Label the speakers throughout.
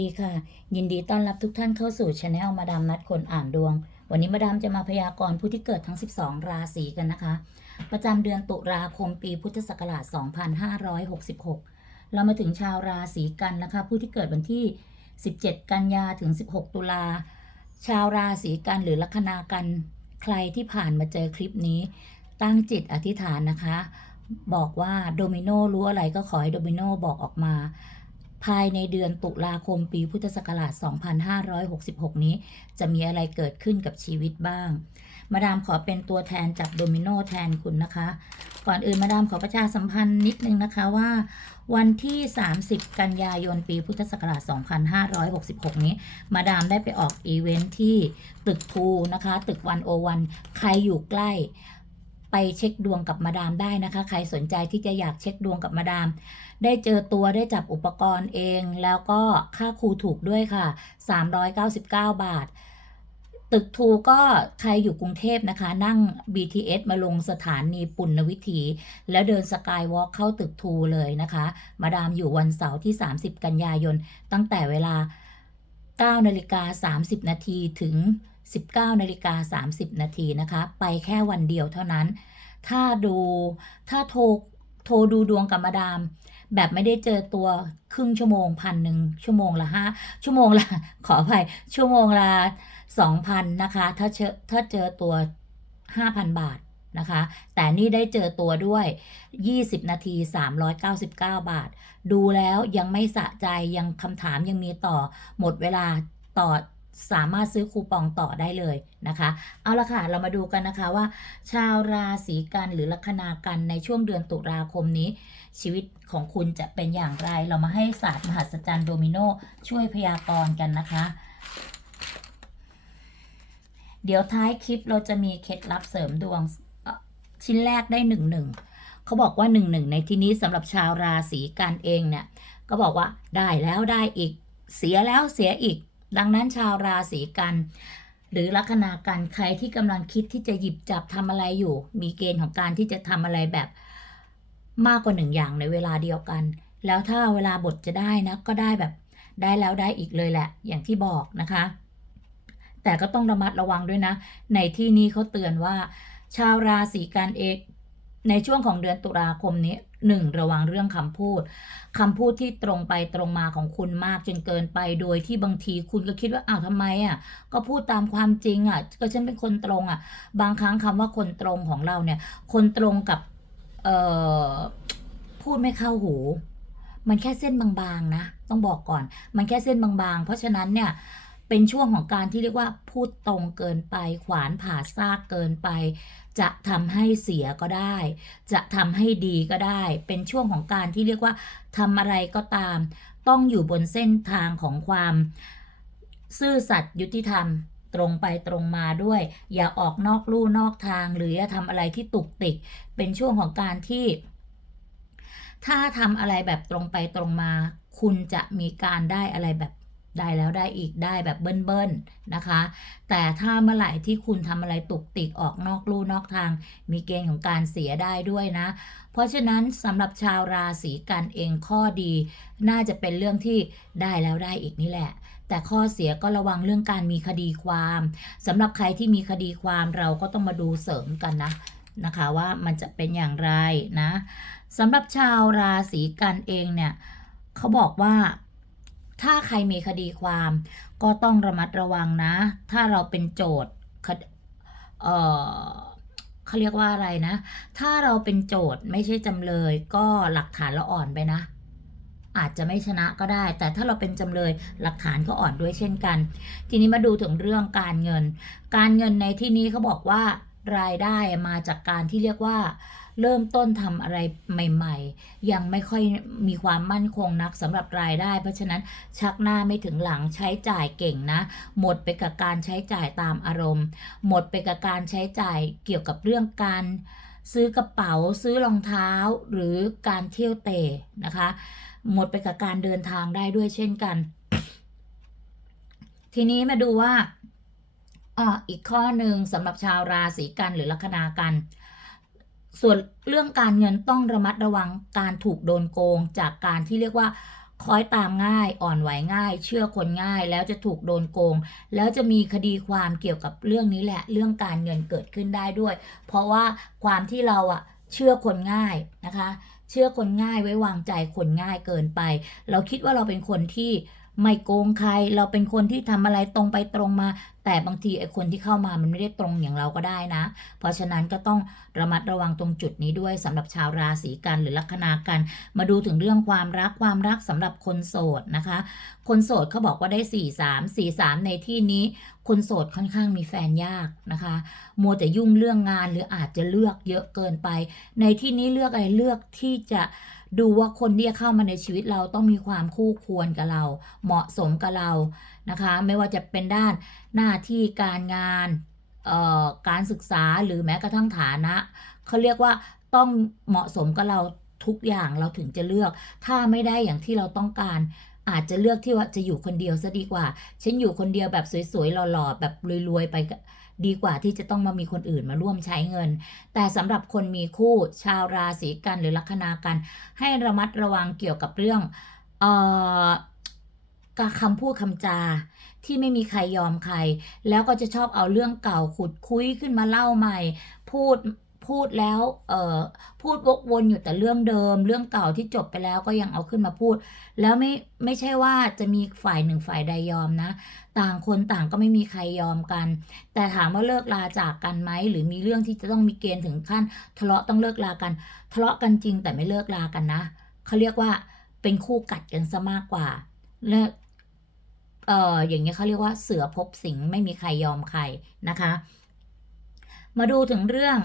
Speaker 1: ดีค่ะ ยินดีต้อนรับทุกท่านเข้าสู่ช anel มาดามนัดคนอ่านดวง วันนี้มาดามจะมาพยากรณ์ผู้ที่เกิดทั้ง 12 ราศีกันนะคะ ประจำเดือนตุลาคมปีพุทธศักราช 2566 เรามาถึงชาวราศีกันนะคะ ผู้ที่เกิดวันที่ 17 กันยาถึง 16 ตุลา ชาวราศีกันหรือลัคนากันใครที่ผ่านมาเจอคลิปนี้ ตั้งจิตอธิษฐานนะคะ บอกว่าโดมิโนรู้อะไรก็ขอให้โดมิโนบอกออกมา ภายในเดือนตุลาคมปีพุทธศักราช 2566 นี้ จะมีอะไรเกิดขึ้นกับชีวิตบ้าง มาดามขอเป็นตัวแทนจับโดมิโนแทนคุณนะคะ ก่อนอื่นมาดามขอประชาสัมพันธ์นิดนึงนะคะว่า วันที่ 30 กันยายนปีพุทธศักราช 2566 นี้ มาดามได้ไปออกอีเวนท์ที่ตึกทูนะคะ ตึกวันโอวันใครอยู่ใกล้ไปเช็คดวงกับมาดามได้นะคะ ใครสนใจที่จะอยากเช็คดวงกับมาดาม ได้เจอตัวได้จับอุปกรณ์เอง แล้วก็ค่าครูถูกด้วยค่ะ 399 บาท ตึกทูก็ใครอยู่กรุงเทพนะคะ นั่ง BTS มาลงสถานีปุณณวิถี แล้วเดินสกายวอล์กเข้าตึกทูเลยนะคะ มาดามอยู่วันเสาร์ที่ 30 กันยายน ตั้งแต่เวลา 9 นาฬิกา 30 นาทีถึง 19 นาฬิกา 30 นาทีนะคะ ไปแค่วันเดียวเท่านั้นถ้าดูถ้าโทรโทรดูดวงกับมาดาม แบบไม่ได้เจอตัวครึ่งชั่วโมงพันหนึ่งชั่วโมงละห้าชั่วโมงละขออภัยชั่วโมงละสองพันนะคะ ถ้าเจอถ้าเจอตัวห้าพันบาทนะคะ แต่นี่ได้เจอตัวด้วย 20 นาที 399 บาท ดูแล้วยังไม่สะใจยังคำถามยังมีต่อหมดเวลาต่อ สามารถซื้อคูปองต่อได้เลยนะคะ เอาละค่ะ เรามาดูกันนะคะว่า ชาวราศีกันหรือลัคนากันในช่วงเดือนตุลาคมนี้ ชีวิตของคุณจะเป็นอย่างไร เรามาให้ศาสตร์มหัศจรรย์โดมิโนช่วยพยากรณ์กันนะคะ เดี๋ยวท้ายคลิปเราจะมีเคล็ดลับเสริมดวงชิ้นแรกได้หนึ่งหนึ่งเขาบอกว่าหนึ่งหนึ่งในที่นี้สำหรับชาวราศีกันเองเนี่ยก็บอกว่าได้แล้วได้อีก เสียแล้วเสียอีก ดังนั้นชาวราศีกันหรือลัคนากันใครที่กำลังคิดที่จะหยิบจับทำอะไรอยู่ มีเกณฑ์ของการที่จะทำอะไรแบบมากกว่าหนึ่งอย่างในเวลาเดียวกัน แล้วถ้าเวลาบทจะได้นะก็ได้แบบได้แล้วได้อีกเลยแหละ อย่างที่บอกนะคะ แต่ก็ต้องระมัดระวังด้วยนะ ในที่นี้เขาเตือนว่า ชาวราศีกันเองในช่วงของเดือนตุลาคมนี้ หนึ่งระวังเรื่องคำพูดคำพูดที่ตรงไปตรงมาของคุณมากจนเกินไปโดยที่บางทีคุณก็คิดว่าอ้าวทำไมอะก็พูดตามความจริงอะก็ฉันเป็นคนตรงอะ บางครั้งคำว่าคนตรงของเราเนี่ย คนตรงกับเอ่อพูดไม่เข้าหู มันแค่เส้นบางๆนะ ต้องบอกก่อน มันแค่เส้นบางๆ เพราะฉะนั้นเนี่ย เป็นช่วงของการที่เรียกว่าพูดตรงเกินไป ขวานผ่าซากเกินไป จะทำให้เสียก็ได้ จะทำให้ดีก็ได้ เป็นช่วงของการที่เรียกว่าทำอะไรก็ตาม ต้องอยู่บนเส้นทางของความ ซื่อสัตย์ยุติธรรมตรงไปตรงมาด้วย อย่าออกนอกลู่นอกทาง หรืออย่าทำอะไรที่ตุกติก เป็นช่วงของการที่ ถ้าทำอะไรแบบตรงไปตรงมา คุณจะมีการได้อะไรแบบ ได้แล้วได้อีกได้แบบเบิ้ลๆนะคะ แต่ถ้าเมื่อไหร่ที่คุณทำอะไรตุกติกออกนอกลู่นอกทาง มีเกณฑ์ของการเสียได้ด้วยนะ เพราะฉะนั้นสำหรับชาวราศีกันเองข้อดี น่าจะเป็นเรื่องที่ได้แล้วได้อีกนี่แหละ แต่ข้อเสียก็ระวังเรื่องการมีคดีความสำหรับใครที่มีคดีความเราก็ต้องมาดูเสริมกันนะนะคะว่ามันจะเป็นอย่างไรนะสำหรับชาวราศีกันเองเนี่ยเขาบอกว่า ถ้าใครมีคดีความก็ต้องระมัดระวังนะ ถ้าเราเป็นโจทย์เออเขาเรียกว่าอะไรนะ ถ้าเราเป็นโจทย์ไม่ใช่จำเลย ก็หลักฐานเราอ่อนไปนะ อาจจะไม่ชนะก็ได้ แต่ถ้าเราเป็นจำเลยหลักฐานก็อ่อนด้วยเช่นกัน ทีนี้มาดูถึงเรื่องการเงิน การเงินในที่นี้เขาบอกว่ารายได้มาจากการที่เรียกว่า เริ่มต้นทำอะไรใหม่ ๆ ยังไม่ค่อยมีความมั่นคงนักสำหรับรายได้ เพราะฉะนั้นชักหน้าไม่ถึงหลังใช้จ่ายเก่งนะ หมดไปกับการใช้จ่ายตามอารมณ์ หมดไปกับการใช้จ่ายเกี่ยวกับเรื่องการซื้อกระเป๋าซื้อรองเท้าหรือการเที่ยวเตะนะคะ หมดไปกับการเดินทางได้ด้วยเช่นกัน ทีนี้มาดูว่าอ่ออีกข้อหนึ่งสำหรับชาวราศีกันหรือลัคนากัน ส่วนเรื่องการเงินต้องระมัดระวังการถูกโดนโกง จากการที่เรียกว่าคอยตามง่ายอ่อนไหวง่าย เชื่อคนง่าย แล้วจะถูกโดนโกง แล้วจะมีคดีความเกี่ยวกับเรื่องนี้แหละ เรื่องการเงินเกิดขึ้นได้ด้วย เพราะว่าความที่เราอะเชื่อคนง่ายนะคะ เชื่อคนง่ายไว้วางใจคนง่ายเกินไป เราคิดว่าเราเป็นคนที่ ไม่โกงใครเราเป็นคนที่ทำอะไรตรงไปตรงมา แต่บางทีไอ้คนที่เข้ามามันไม่ได้ตรงอย่างเราก็ได้นะ เพราะฉะนั้นก็ต้องระมัดระวังตรงจุดนี้ด้วยสำหรับชาวราศีกันหรือลัคนากัน มาดูถึงเรื่องความรักความรักสำหรับคนโสดนะคะ คนโสดเขาบอกว่าได้ 4 3 4 3 ในที่นี้คนโสดค่อนข้างมีแฟนยากนะคะ มัวแต่ยุ่งเรื่องงานหรืออาจจะเลือกเยอะเกินไป ในที่นี้เลือกอะไรเลือกที่จะ ดูว่าคนที่จะเข้ามาในชีวิตเราต้องมีความคู่ควรกับเรา เหมาะสมกับเรานะคะ ไม่ว่าจะเป็นด้านหน้าที่การงานเอ่อการศึกษาหรือแม้กระทั่งฐานะเขาเรียกว่าต้องเหมาะสมกับเราทุกอย่างเราถึงจะเลือก ถ้าไม่ได้อย่างที่เราต้องการ อาจจะเลือกที่ว่าจะอยู่คนเดียวซะดีกว่าฉันอยู่คนเดียวแบบสวยๆหล่อๆแบบรวยๆไป ดีกว่าที่จะต้องมามีคนอื่นมาร่วมใช้เงิน แต่สำหรับคนมีคู่ชาวราศีกันหรือลัคนากัน ให้ระมัดระวังเกี่ยวกับเรื่องเอ่อคำพูดคำจาที่ไม่มีใครยอมใคร แล้วก็จะชอบเอาเรื่องเก่าขุดคุยขึ้นมาเล่าใหม่ พูดพูดแล้วเอ่อพูดวกวนอยู่แต่เรื่องเดิม เรื่องเก่าที่จบไปแล้วก็ยังเอาขึ้นมาพูด แล้วไม่ไม่ใช่ว่าจะมีฝ่ายหนึ่งฝ่ายใดยอมนะ ต่างคนต่างก็ไม่มีใครยอมกัน แต่ถามว่าเลิกลาจากกันไหมหรือมีเรื่องที่จะต้องมีเกณฑ์ถึงขั้น ทะเลาะต้องเลิกลากัน ทะเลาะกันจริงแต่ไม่เลิกลากันนะเขาเรียกว่าเป็นคู่กัดกันซะมากกว่าและเอออย่างเงี้เขาเรียกว่าเสือพบสิงไม่มีใครยอมใครนะคะ มาดูถึงเรื่อง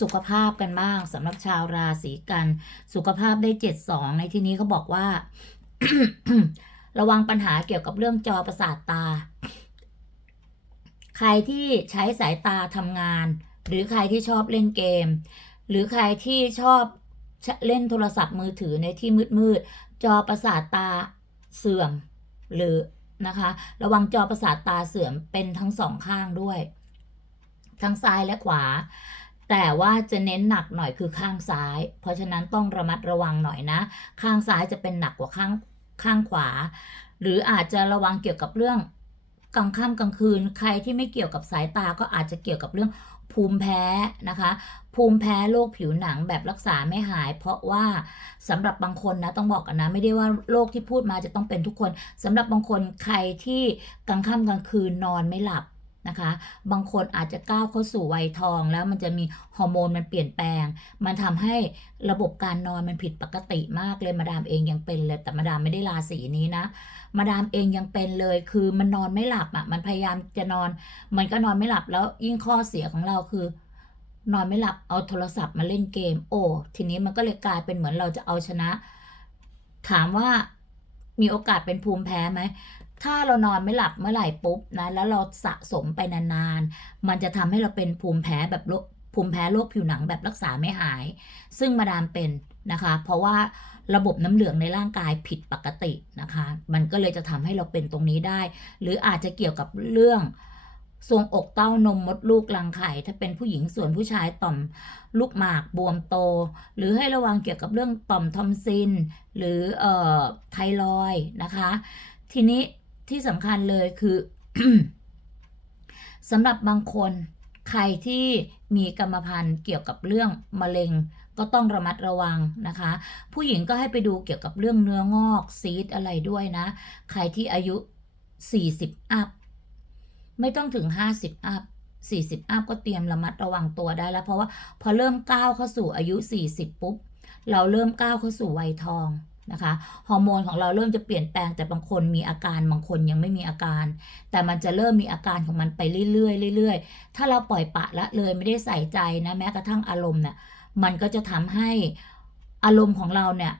Speaker 1: สุขภาพกันบ้างสำหรับชาวราศีกัน สุขภาพได้เจ็ดสองในที่นี้เขาบอกว่า ระวังปัญหาเกี่ยวกับเรื่องจอประสาทตา ใครที่ใช้สายตาทำงาน หรือใครที่ชอบเล่นเกม หรือใครที่ชอบเล่นโทรศัพท์มือถือในที่มืดๆจอประสาทตาเสื่อมหรือนะคะ ระวังจอประสาทตาเสื่อมเป็นทั้งสองข้างด้วย ทั้งซ้ายและขวา แต่ว่าจะเน้นหนักหน่อยคือข้างซ้าย เพราะฉะนั้นต้องระมัดระวังหน่อยนะ ข้างซ้ายจะเป็นหนักกว่าข้าง ข้างขวา หรืออาจจะระวังเกี่ยวกับเรื่องกลางค่ำกลางคืน ใครที่ไม่เกี่ยวกับสายตาก็อาจจะเกี่ยวกับเรื่องภูมิแพ้นะคะ ภูมิแพ้โรคผิวหนังแบบรักษาไม่หาย เพราะว่าสำหรับบางคนนะต้องบอกกันนะ ไม่ได้ว่าโรคที่พูดมาจะต้องเป็นทุกคนสำหรับบางคนใครที่กลางค่ำกลางคืนนอนไม่หลับ นะคะ บางคนอาจจะก้าวเข้าสู่วัยทอง แล้วมันจะมีฮอร์โมนมันเปลี่ยนแปลง มันทำให้ระบบการนอนมันผิดปกติมากเลยมาดามเองยังเป็นเลยแต่มาดามไม่ได้ราศีนี้นะ มาดามเองยังเป็นเลยคือมันนอนไม่หลับอะมันพยายามจะนอน มันก็นอนไม่หลับแล้วยิ่งข้อเสียของเราคือนอนไม่หลับเอาโทรศัพท์มาเล่นเกม โอ้ทีนี้มันก็เลยกลายเป็นเหมือนเราจะเอาชนะ ถามว่ามีโอกาสเป็นภูมิแพ้ไหม ถ้าเรานอนไม่หลับเมื่อไหร่ปุ๊บนะแล้วเราสะสมไปนานๆ มันจะทำให้เราเป็นภูมิแพ้แบบภูมิแพ้โรคผิวหนังแบบรักษาไม่หาย ซึ่งมาดามเป็นนะคะ เพราะว่าระบบน้ำเหลืองในร่างกายผิดปกตินะคะ มันก็เลยจะทำให้เราเป็นตรงนี้ได้ หรืออาจจะเกี่ยวกับเรื่องทรวงอกเต้านมมดลูกรังไข่ถ้าเป็นผู้หญิงส่วนผู้ชายต่อมลูกหมากบวมโต หรือให้ระวังเกี่ยวกับเรื่องต่อมทอมซิน หรือเอ่อไทรอยนะคะ ทีนี้ ที่สำคัญเลยคือสำหรับบางคนใครที่มีกรรมพันธุ์เกี่ยวกับเรื่องมะเร็งก็ต้องระมัดระวังนะคะ ผู้หญิงก็ให้ไปดูเกี่ยวกับเรื่องเนื้องอกซีดอะไรด้วยนะ ใครที่อายุ 40 อัพ ไม่ต้องถึง 50 อัพ 40 อัพก็เตรียมระมัดระวังตัวได้แล้ว เพราะว่าพอเริ่มก้าวเข้าสู่อายุ 40 ปุ๊บ เราเริ่มก้าวเข้าสู่วัยทอง นะคะฮอร์โมนของเราเริ่มจะเปลี่ยนแปลงแต่บางคนมีอาการบางคนยังไม่มีอาการ แต่มันจะเริ่มมีอาการของมันไปเรื่อยๆเรื่อยๆ ถ้าเราปล่อยปะละเลยไม่ได้ใส่ใจนะแม้กระทั่งอารมณ์เนี่ยมันก็จะทำให้อารมณ์ของเราเนี่ย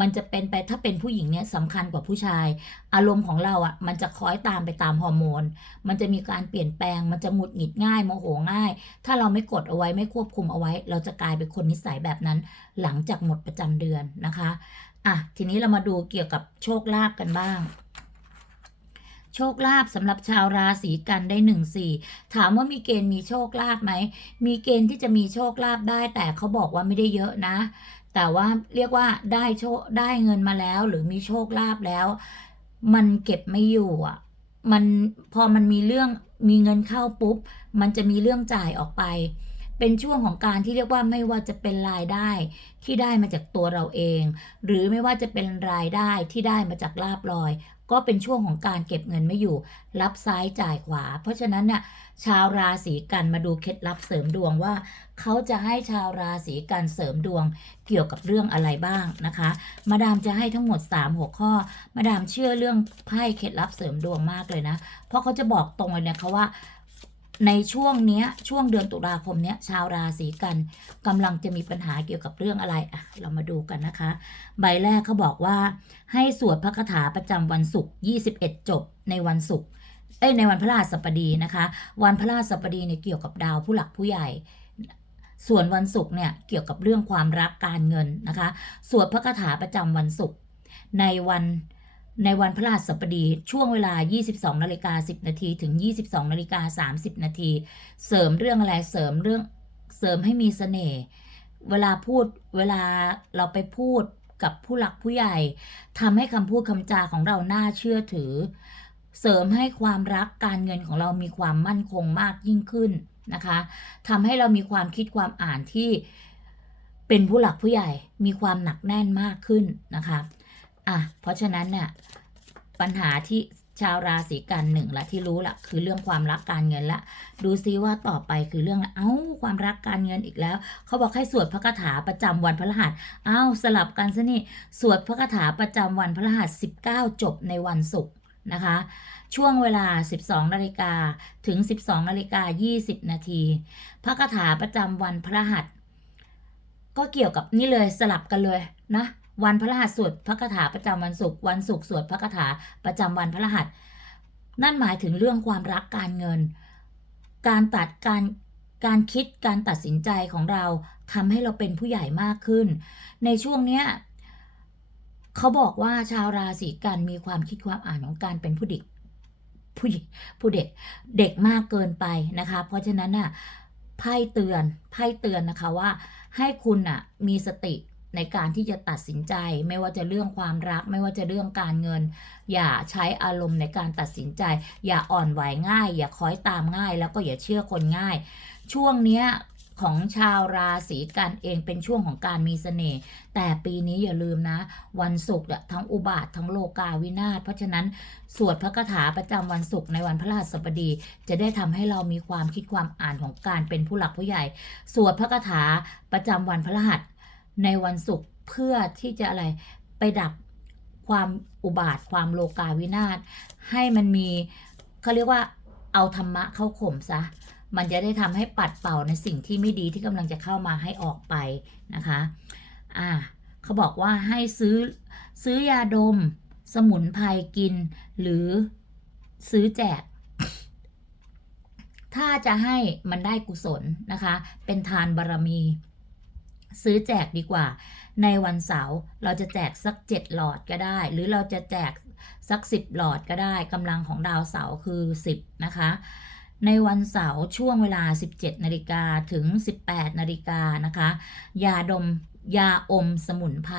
Speaker 1: มันจะเป็นไปถ้าเป็นผู้หญิงเนี่ยสำคัญกว่าผู้ชาย อารมณ์ของเราอะมันจะคล้อยตามไปตามฮอร์โมน มันจะมีการเปลี่ยนแปลง มันจะหงุดหงิดง่ายโมโหง่าย ถ้าเราไม่กดเอาไว้ไม่ควบคุมเอาไว้ เราจะกลายเป็นคนนิสัยแบบนั้น หลังจากหมดประจำเดือนนะคะอะทีนี้เรามาดูเกี่ยวกับโชคลาภกันบ้างโชคลาภสำหรับชาวราศีกันได้หนึ่งสี่ถามว่ามีเกณฑ์มีโชคลาภไหม มีเกณฑ์ที่จะมีโชคลาภได้แต่เขาบอกว่าไม่ได้เยอะนะ แต่ว่าเรียกว่าได้โชคได้เงินมาแล้ว หรือมีโชคลาภแล้ว มันเก็บไม่อยู่อะ มันพอมันมีเรื่องมีเงินเข้าปุ๊บ มันจะมีเรื่องจ่ายออกไป เป็นช่วงของการที่เรียกว่าไม่ว่าจะเป็นรายได้ที่ได้มาจากตัวเราเอง หรือไม่ว่าจะเป็นรายได้ที่ได้มาจากลาบลอย ก็เป็นช่วงของการเก็บเงินไม่อยู่ รับซ้ายจ่ายขวา เพราะฉะนั้นเนี่ยชาวราศีกันมาดูเคล็ดลับเสริมดวงว่า เขาจะให้ชาวราศีกันเสริมดวงเกี่ยวกับเรื่องอะไรบ้างนะคะ มาดามจะให้ทั้งหมด 3 หัวข้อ มาดามเชื่อเรื่องไพ่เคล็ดลับเสริมดวงมากเลยนะ เพราะเขาจะบอกตรงเลยนะคะว่า ในช่วงเนี้ยช่วงเดือนตุลาคมเนี้ยชาวราศีกันกำลังจะมีปัญหาเกี่ยวกับเรื่องอะไรอะเรามาดูกันนะคะ ใบแรกเขาบอกว่า ให้สวดพระคาถาประจำวันศุกร์21 จบในวันศุกร์เอ้ยในวันพฤหัสบดีนะคะ วันพฤหัสบดีเนี่ยเกี่ยวกับดาวผู้หลักผู้ใหญ่ ส่วนวันศุกร์เนี่ยเกี่ยวกับเรื่องความรักการเงินนะคะ สวดพระคาถาประจำวันศุกร์ในวัน ในวันพฤหัสบดีช่วงเวลา 22นาฬิกา10 นาทีถึง 22นาฬิกา30 นาที เสริมเรื่องอะไรเสริมเรื่องเสริมให้มีเสน่ห์เวลาพูดเวลาเราไปพูดกับผู้หลักผู้ใหญ่ทำให้คำพูดคำจาของเราน่าเชื่อถือ เสริมให้ความรักการเงินของเรามีความมั่นคงมากยิ่งขึ้นนะคะทำให้เรามีความคิดความอ่านที่เป็นผู้หลักผู้ใหญ่มีความหนักแน่นมากขึ้นนะคะ อะเพราะฉะนั้นเนี่ยปัญหาที่ชาวราศีกันหนึ่งละที่รู้ละคือเรื่องความรักการเงินละ ดูซิว่าต่อไปคือเรื่องเอ้าความรักการเงินอีกแล้ว เขาบอกให้สวดพระคาถาประจำวันพฤหัสเอ้าสลับกันซะนี่สวดพระคาถาประจำวันพฤหัส 19 จบในวันศุกร์นะคะ ช่วงเวลา 12นาฬิกาถึง 12นาฬิกา20 นาทีพระคาถาประจำวันพระหัส ก็เกี่ยวกับนี่เลยสลับกันเลยนะ วันพระรหัสสวดพระคาถาประจำวันศุกร์วันศุกร์สวดพระคาถาประจำวันพระรหัส นั่นหมายถึงเรื่องความรักการเงิน การตัดการการคิดการตัดสินใจของเราทำให้เราเป็นผู้ใหญ่มากขึ้น ในช่วงเนี้ยเขาบอกว่าชาวราศีกันมีความคิดความอ่านของการเป็นผู้เด็กผู้ผู้เด็กเด็กมากเกินไปนะคะ เพราะฉะนั้นน่ะไพ่เตือนไพ่เตือนนะคะว่าให้คุณน่ะมีสติ ในการที่จะตัดสินใจ ไม่ว่าจะเรื่องความรัก ไม่ว่าจะเรื่องการเงิน อย่าใช้อารมณ์ในการตัดสินใจ อย่าอ่อนไหวง่าย อย่าคอยตามง่าย แล้วก็อย่าเชื่อคนง่าย ช่วงเนี้ยของชาวราศีกันเองเป็นช่วงของการมีเสน่ห์แต่ปีนี้อย่าลืมนะ วันศุกร์ทั้งอุบาททั้งโลกาวินาศเพราะฉะนั้นสวดพระคาถาประจำวันศุกร์ในวันพระราชบดี จะได้ทำให้เรามีความคิดความอ่านของการเป็นผู้หลักผู้ใหญ่ สวดพระคาถาประจำวันพระรหัส ในวันศุกร์เพื่อที่จะอะไรไปดับความอุบาทความโลกาวินาศให้มันมีเขาเรียกว่าเอาธรรมะเข้าข่มซะมันจะได้ทำให้ปัดเป่าในสิ่งที่ไม่ดีที่กำลังจะเข้ามาให้ออกไปนะคะ อ่าเขาบอกว่าให้ซื้อซื้อยาดม สมุนไพรกิน หรือซื้อแจก ถ้าจะให้มันได้กุศลนะคะ เป็นทานบารมี ซื้อแจกดีกว่า ในวันเสาร์เราจะแจกสัก 7 หลอดก็ได้ หรือเราจะแจกสัก 10 หลอดก็ได้กำลังของดาวเสาร์คือ 10 นะคะ ในวันเสาร์ช่วงเวลา 17 นาฬิกาถึง 18 นาฬิกานะคะ ยาดมยาอมสมุนไพร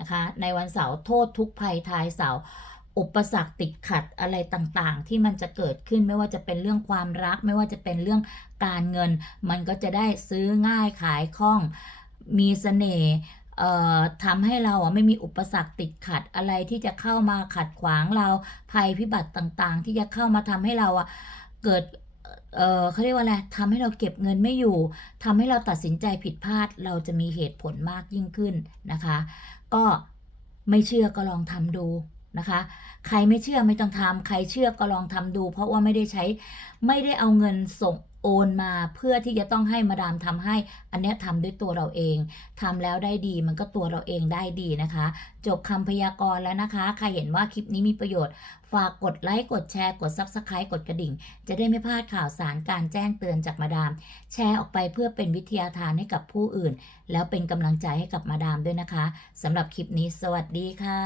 Speaker 1: นะคะ ในวันเสาร์โทษทุกภัยทายเสาร์อุปสรรคติดขัดอะไรต่างๆ ที่มันจะเกิดขึ้นไม่ว่าจะเป็นเรื่องความรัก ไม่ว่าจะเป็นเรื่องการเงิน มันก็จะได้ซื้อง่ายขายคล่อง มีเสน่ห์เอ่อทำให้เราอะไม่มีอุปสรรคติดขัดอะไรที่จะเข้ามาขัดขวางเราภัยพิบัติต่างๆ ที่จะเข้ามาทำให้เราอะเกิดเออเขาเรียกว่าอะไรทำให้เราเก็บเงินไม่อยู่ทำให้เราตัดสินใจผิดพลาด เราจะมีเหตุผลมากยิ่งขึ้นนะคะ ก็ไม่เชื่อก็ลองทำดูนะคะ ใครไม่เชื่อไม่ต้องทำใครเชื่อก็ลองทำดู เพราะว่าไม่ได้ใช้ไม่ได้เอาเงินส่ง โอนมาเพื่อที่จะต้องให้มาดามทำให้ อันนี้ยทำด้วยตัวเราเองทำแล้วได้ดีมันก็ตัวเราเองได้ดีนะคะ จบคำพยากรณ์แล้วนะคะ ใครเห็นว่าคลิปนี้มีประโยชน์ ฝากกดไลค์กดแชร์กด Subscribe กดกระดิ่ง จะได้ไม่พลาดข่าวสารการแจ้งเตือนจากมาดาม แชร์ออกไปเพื่อเป็นวิทยาทานให้กับผู้อื่น แล้วเป็นกำลังใจให้กับมาดามด้วยนะคะสำหรับคลิปนี้ สวัสดีค่ะ